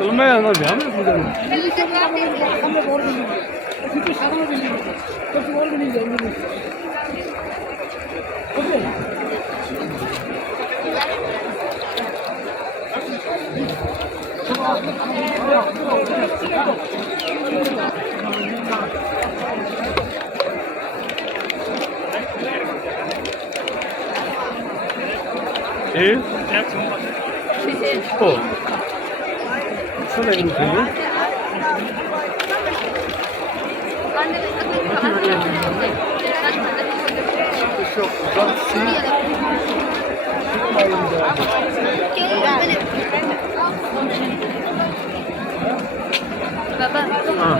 얼마야 나면 보잖아. 일? 손에 있는 게 Bapak,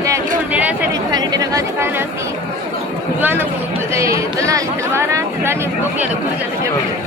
lagi ondera saya dicari dengan cara si, jualan belan selbaran, tadi kopi ada kurang ada juga.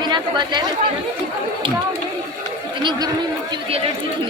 Meena के बाद ले रहे थे इतनी गर्मी मुझे भी एलर्जी थी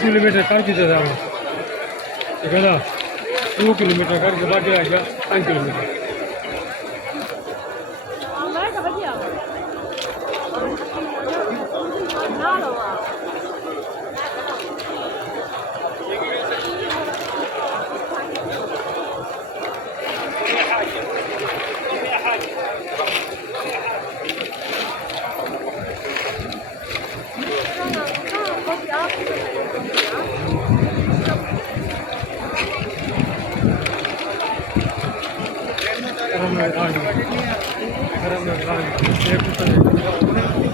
किलोमीटर करके जाता हूँ कहना 2 किलोमीटर करके बाकी आ गया 5 किलोमीटर गरम एक कुत्ता